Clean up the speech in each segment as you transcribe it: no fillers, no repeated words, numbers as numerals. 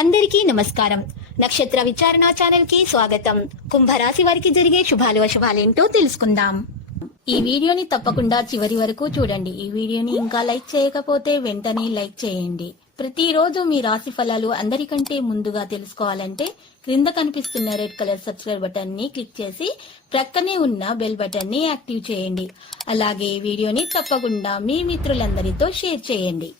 అందరికీ నమస్కారం. నక్షత్ర విచారణ ఛానల్ కి స్వాగతం. కుంభరాశి వారికి జరిగే శుభాలు అశుభాలేంటో తెలుసుకుందాం. ఈ వీడియోని తప్పకుండా చివరి వరకు చూడండి. ఈ వీడియోని ఇంకా లైక్ చేయకపోతే వెంటనే లైక్ చేయండి. ప్రతిరోజు మీ రాశి ఫలాలు అందరికంటే ముందుగా తెలుసుకోవాలంటే క్రింద కనిపిస్తున్న రెడ్ కలర్ సబ్స్క్రైబ్ బటన్ ని క్లిక్ చేసి ప్రక్కనే ఉన్న బెల్ బటన్ ని యాక్టివ్ చేయండి. అలాగే ఈ వీడియోని తప్పకుండా మీ మిత్రులందరితో షేర్ చేయండి.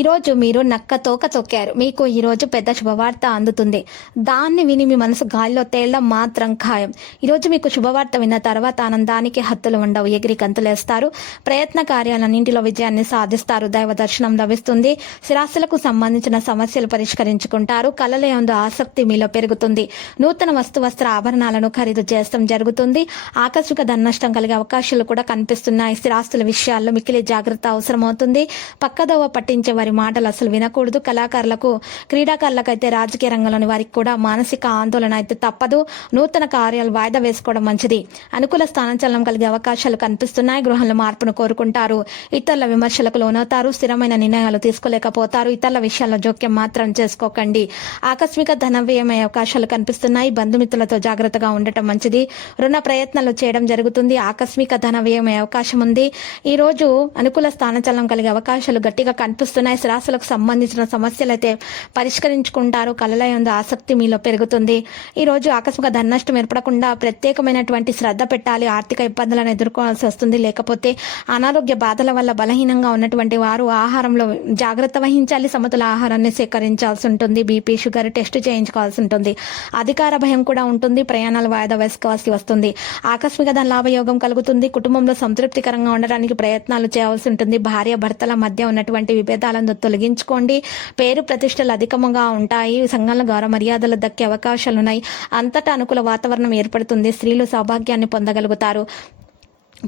ఈరోజు మీరు నక్క తోక తొక్కారు. మీకు ఈరోజు పెద్ద శుభవార్త అందుతుంది. దాన్ని విని మీ మనసు గాలిలో తేలడం మాత్రం ఖాయం. ఈరోజు మీకు శుభవార్త విన్న తర్వాత ఆనందానికి హద్దులు ఉండవు. ఎగిరి గంతులేస్తారు. ప్రయత్న కార్యాలన్నింటిలో విజయాన్ని సాధిస్తారు. దైవ దర్శనం లభిస్తుంది. స్థిరాస్తులకు సంబంధించిన సమస్యలు పరిష్కరించుకుంటారు. కళల యందు ఆసక్తి మీలో పెరుగుతుంది. నూతన వస్త్ర ఆభరణాలను ఖరీదు చేయడం జరుగుతుంది. ఆకస్మిక ధననష్టం కలిగే అవకాశాలు కూడా కనిపిస్తున్నాయి. స్థిరాస్తుల విషయాల్లో మిక్కిలి జాగ్రత్త అవసరమవుతుంది. పక్కదోవ పట్టించే వారి మాటలు అసలు వినకూడదు. కళాకారులకు, క్రీడాకారులకు అయితే, రాజకీయ రంగంలోని వారికి కూడా మానసిక ఆందోళన అయితే తప్పదు. నూతన కార్యాలు వాయిదా వేసుకోవడం మంచిది. అనుకూల స్థానచలనం కలిగే అవకాశాలు కనిపిస్తున్నాయి. గృహంలో మార్పును కోరుకుంటారు. ఇతరుల విమర్శలకు లోనవుతారు. స్థిరమైన నిర్ణయాలు తీసుకోలేకపోతారు. ఇతరుల విషయాల్లో జోక్యం మాత్రం చేసుకోకండి. ఆకస్మిక ధన వ్యయమయ్యే అవకాశాలు కనిపిస్తున్నాయి. బంధుమిత్రులతో జాగ్రత్తగా ఉండటం మంచిది. రుణ ప్రయత్నాలు చేయడం జరుగుతుంది. ఆకస్మిక ధన వ్యయమయ్యే అవకాశం ఉంది. ఈ రోజు అనుకూల స్థానచలనం కలిగే అవకాశాలు గట్టిగా కనిపిస్తున్నాయి. స్థిరాస్తులకు సంబంధించిన సమస్యలు అయితే పరిష్కరించుకుంటారు. కళల యందు ఆసక్తి మీలో పెరుగుతుంది. ఈ రోజు ఆకస్మిక ధన నష్టం ఏర్పడకుండా ప్రత్యేకమైనటువంటి శ్రద్ధ పెట్టాలి. ఆర్థిక ఇబ్బందులను ఎదుర్కోవాల్సి వస్తుంది. లేకపోతే అనారోగ్య బాధల వల్ల బలహీనంగా ఉన్నటువంటి వారు ఆహారంలో జాగ్రత్త వహించాలి. సమతుల ఆహారాన్ని సేకరించాల్సి ఉంటుంది. బీపీ, షుగర్ టెస్ట్ చేయించుకోవాల్సి ఉంటుంది. అధికార భయం కూడా ఉంటుంది. ప్రయాణాలు వాయిదా వేసుకోవాల్సి వస్తుంది. ఆకస్మిక ధన లాభయోగం కలుగుతుంది. కుటుంబంలో సంతృప్తికరంగా ఉండడానికి ప్రయత్నాలు చేయాల్సి ఉంటుంది. భార్య భర్తల మధ్య ఉన్నటువంటి విభేదాలను తొలగించుకోండి. పేరు ప్రతిష్టలు అధికంగా ఉంటాయి. సంఘంలో గౌరవ మర్యాదలు దక్కే అవకాశాలున్నాయి. అంతటా అనుకూల వాతావరణం ఏర్పడుతుంది. స్త్రీలు సౌభాగ్యాన్ని పొందగలుగుతారు.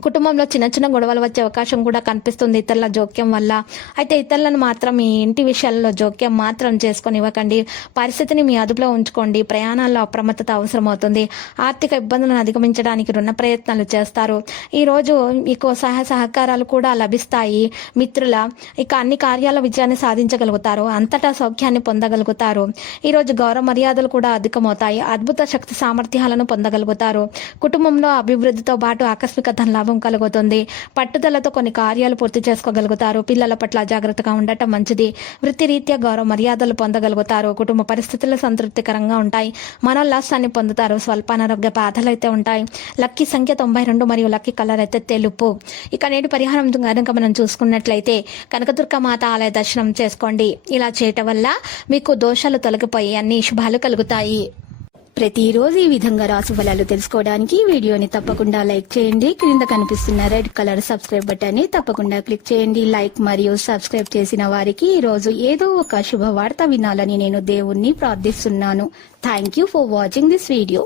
కుటుంబంలో చిన్న చిన్న గొడవలు వచ్చే అవకాశం కూడా కనిపిస్తుంది ఇతరుల జోక్యం వల్ల. అయితే ఇతరులను మాత్రం మీ ఇంటి విషయాల్లో జోక్యం మాత్రం చేసుకొని ఇవ్వకండి. పరిస్థితిని మీ అదుపులో ఉంచుకోండి. ప్రయాణాల్లో అప్రమత్తత అవసరమవుతుంది. ఆర్థిక ఇబ్బందులను అధిగమించడానికి రుణ ప్రయత్నాలు చేస్తారు. ఈ రోజు మీకు సహకారాలు కూడా లభిస్తాయి. మిత్రుల అన్ని కార్యాల విజయాన్ని సాధించగలుగుతారు. అంతటా సౌఖ్యాన్ని పొందగలుగుతారు. ఈ రోజు గౌరవ మర్యాదలు కూడా అధికమవుతాయి. అద్భుత శక్తి సామర్థ్యాలను పొందగలుగుతారు. కుటుంబంలో అభివృద్ధితో పాటు ఆకస్మిక ధన లాభం కలుగుతుంది. పట్టుదలతో కొన్ని కార్యాలు పూర్తి చేసుకోగలుగుతారు. పిల్లల పట్ల జాగ్రత్తగా ఉండటం మంచిది. వృత్తిరీత్యా గౌరవ మర్యాదలు పొందగలుగుతారు. కుటుంబ పరిస్థితులు సంతృప్తికరంగా ఉంటాయి. మనోల్లాసాన్ని పొందుతారు. స్వల్ప అనారోగ్య బాధలు అయితే ఉంటాయి. లక్కీ సంఖ్య 92 మరియు లక్కీ కలర్ అయితే తెలుపు. ఇక నేటి పరిహారం కనుక మనం చూసుకున్నట్లయితే కనకదుర్గ మాత ఆలయ దర్శనం చేసుకోండి. ఇలా చేయటం వల్ల మీకు దోషాలు తొలగిపోయి అన్ని శుభాలు కలుగుతాయి. ప్రతిరోజు ఈ విధంగా రాశి ఫలాలు తెలుసుకోవడానికి వీడియోని తప్పకుండా లైక్ చేయండి. క్రింద కనిపిస్తున్న రెడ్ కలర్ సబ్స్క్రైబ్ బటన్ ని తప్పకుండా క్లిక్ చేయండి. లైక్ మరియు సబ్స్క్రైబ్ చేసిన వారికి ఈ రోజు ఏదో ఒక శుభవార్త వినాలని నేను దేవుణ్ణి ప్రార్థిస్తున్నాను. Thank you for watching this video.